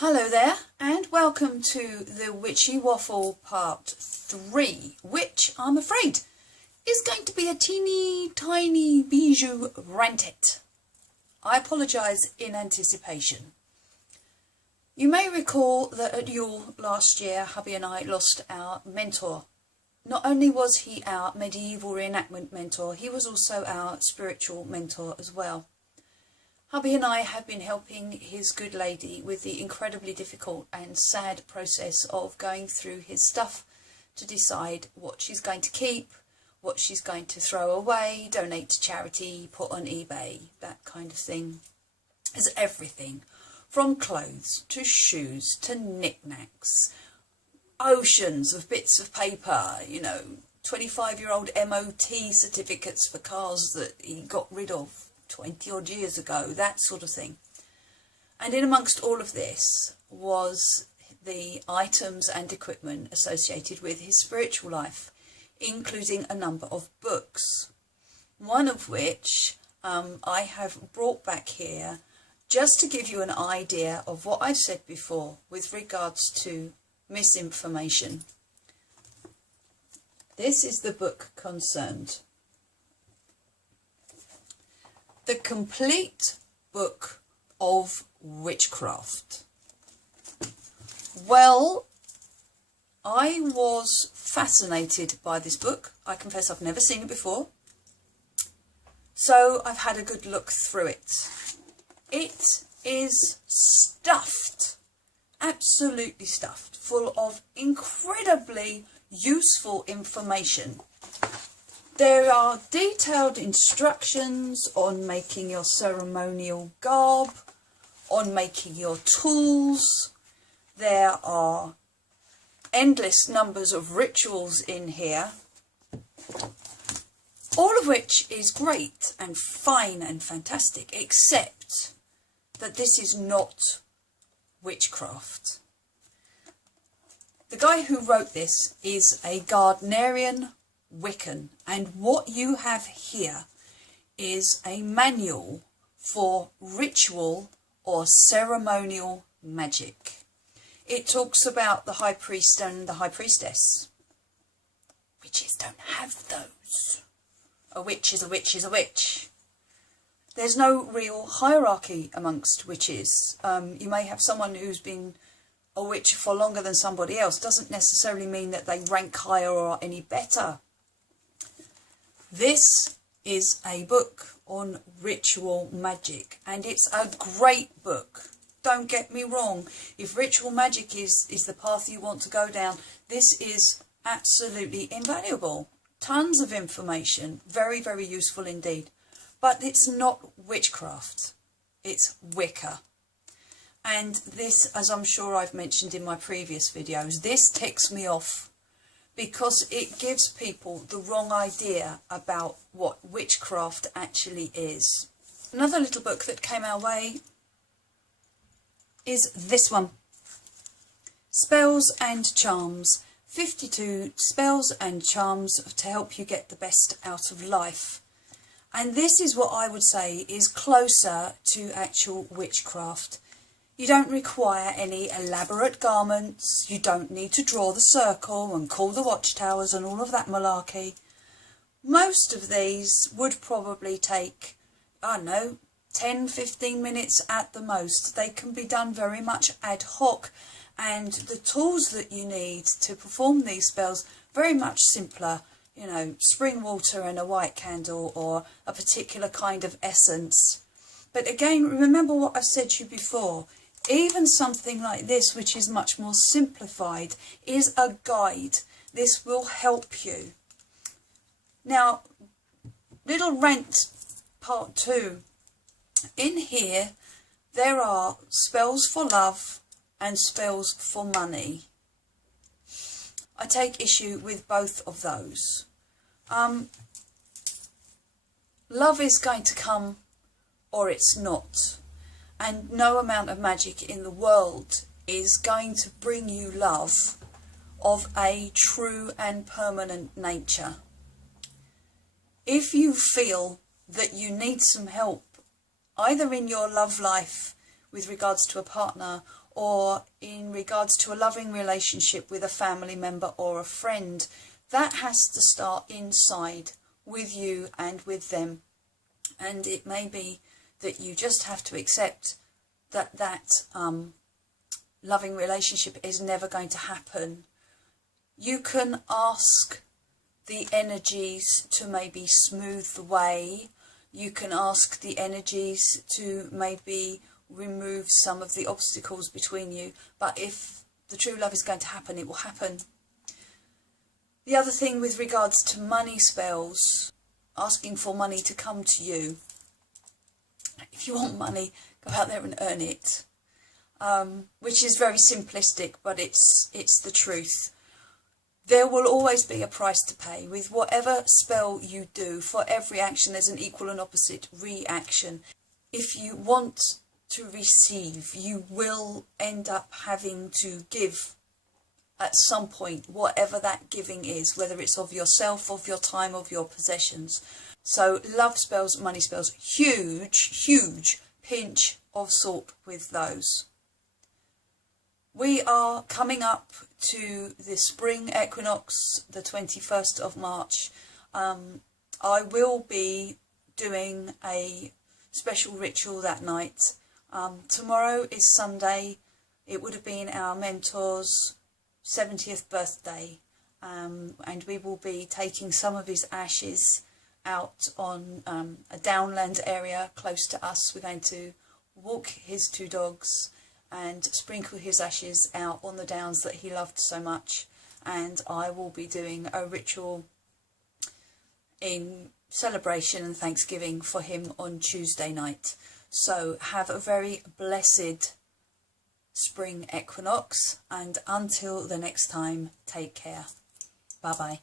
Hello there and welcome to the Witchy Waffle part 3, which I'm afraid is going to be a teeny tiny bijou rantet. I apologise in anticipation. You may recall that at Yule last year, hubby and I lost our mentor. Not only was he our medieval reenactment mentor, he was also our spiritual mentor as well. Hubby and I have been helping his good lady with the incredibly difficult and sad process of going through his stuff to decide what she's going to keep, what she's going to throw away, donate to charity, put on eBay, that kind of thing. There's everything from clothes to shoes to knickknacks, oceans of bits of paper, 25-year-old MOT certificates for cars that he got rid of 20 odd years ago, that sort of thing. And in amongst all of this was the items and equipment associated with his spiritual life, including a number of books, one of which I have brought back here just to give you an idea of what I've said before with regards to misinformation. This is the book concerned. The Complete Book of Witchcraft. Well, I was fascinated by this book. I confess I've never seen it before. So I've had a good look through it. It is stuffed, absolutely stuffed, full of incredibly useful information. There are detailed instructions on making your ceremonial garb, on making your tools. There are endless numbers of rituals in here, all of which is great and fine and fantastic, except that this is not witchcraft. The guy who wrote this is a Gardnerian Wiccan, and what you have here is a manual for ritual or ceremonial magic. It talks about the high priest and the high priestess. Witches don't have those. A witch is a witch is a witch. There's no real hierarchy amongst witches. You may have someone who's been a witch for longer than somebody else. Doesn't necessarily mean that they rank higher or are any better. This is a book on ritual magic, and it's a great book. Don't get me wrong. If ritual magic is the path you want to go down, this is absolutely invaluable. Tons of information, very, very useful indeed. But it's not witchcraft. It's Wicca. And this, as I'm sure I've mentioned in my previous videos, this ticks me off, because it gives people the wrong idea about what witchcraft actually is. Another little book that came our way is this one. Spells and Charms. 52 spells and charms to help you get the best out of life. And this is what I would say is closer to actual witchcraft. You don't require any elaborate garments, you don't need to draw the circle and call the watchtowers and all of that malarkey. Most of these would probably take, 10-15 minutes at the most. They can be done very much ad hoc, and the tools that you need to perform these spells very much simpler. Spring water and a white candle or a particular kind of essence. But again, remember what I've said to you before. Even something like this, which is much more simplified, is a guide. This will help you. Now, little rant part 2. In here, there are spells for love and spells for money. I take issue with both of those. Love is going to come or it's not. And no amount of magic in the world is going to bring you love of a true and permanent nature. If you feel that you need some help, either in your love life with regards to a partner or in regards to a loving relationship with a family member or a friend, that has to start inside with you and with them. And it may be that you just have to accept that loving relationship is never going to happen. You can ask the energies to maybe smooth the way. You can ask the energies to maybe remove some of the obstacles between you. But if the true love is going to happen, it will happen. The other thing with regards to money spells, asking for money to come to you. If you want money, go out there and earn it. Which is very simplistic, but it's the truth. There will always be a price to pay. With whatever spell you do, for every action there's an equal and opposite reaction. If you want to receive, you will end up having to give at some point, whatever that giving is, whether it's of yourself, of your time, of your possessions. So love spells, money spells, huge pinch of salt with those. We are coming up to the spring equinox, the 21st of March. I will be doing a special ritual that night. Tomorrow is Sunday. It would have been our mentor's 70th birthday. And we will be taking some of his ashes out on a downland area close to us. We're going to walk his 2 dogs and sprinkle his ashes out on the downs that he loved so much. And I will be doing a ritual in celebration and thanksgiving for him on Tuesday night. So have a very blessed spring equinox, and until the next time, take care. Bye bye.